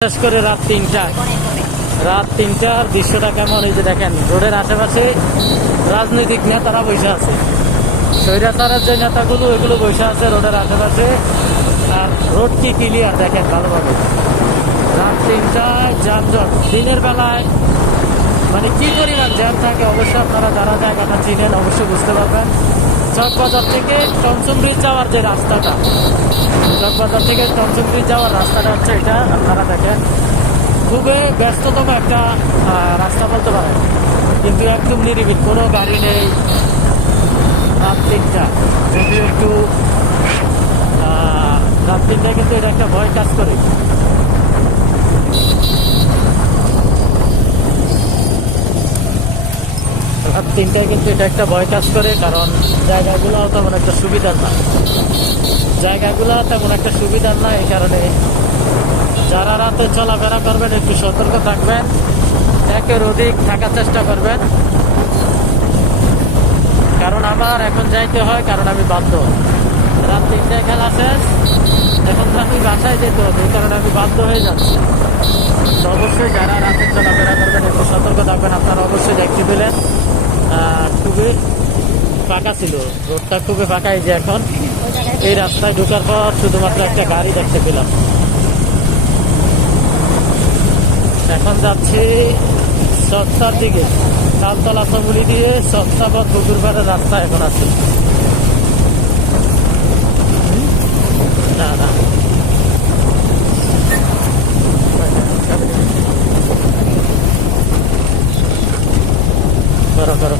বিশেষ করে রাত তিনটার দৃশ্যটা কেমন, এই যে দেখেন রোডের আশেপাশে রাজনৈতিক নেতারা বসে আছে, স্বৈরাচারের যে নেতাগুলো এগুলো বসে আছে রোডের আশেপাশে। আর রোড কি ক্লিয়ার দেখেন ভালোভাবে। রাত তিনটায় যানজট, দিনের বেলায় মানে কি পরিমাণ জ্যাম থাকে অবশ্যই আপনারা যারা জায়গাটা চিনেন অবশ্যই বুঝতে পারবেন। চকবাজার থেকে টমসম ব্রিজ যাওয়ার যে রাস্তাটা, চকবাজার থেকে টমসম ব্রিজ যাওয়ার রাস্তাটা হচ্ছে এটা। আপনারা দেখেন খুবই ব্যস্ততম একটা রাস্তা বলতে পারেন, কিন্তু একদম নিরিবিল, কোনো গাড়ি নেই। রাত তিনটা যদিও একটু রাত তিনটায় কিন্তু এটা একটা ভয় কাজ করে। রাত তিনটায় কিন্তু এটা একটা ভয় কাজ করে, কারণ জায়গাগুলো তেমন একটা সুবিধার না, এই কারণে যারা রাতে চলাফেরা করবেন একটু সতর্ক থাকবেন, একের অধিক থাকার চেষ্টা করবেন। কারণ আমার এখন যাইতে হয়, কারণ আমি বাধ্য। রাত তিনটায় খেলা শেষ, এখন তো আমি বাসায় যেতে হবে, এই কারণে আমি বাধ্য হয়ে যাচ্ছি। তো অবশ্যই যারা রাতে চলাফেরা করবেন একটু সতর্ক থাকবেন। আপনারা অবশ্যই দেখতে পেলেন খুবই ফাঁকা ছিল, রোডটা খুবই ফাঁকা। এই যে এখন এই রাস্তায় ঢোকার পর শুধুমাত্র একটা গাড়ি দেখতে পেলাম। এখন যাচ্ছি সস্তার দিকে, তালতলা চমুলি দিয়ে সস্তাপথ পুকুরপাড়ের রাস্তা এখন আছে। না করো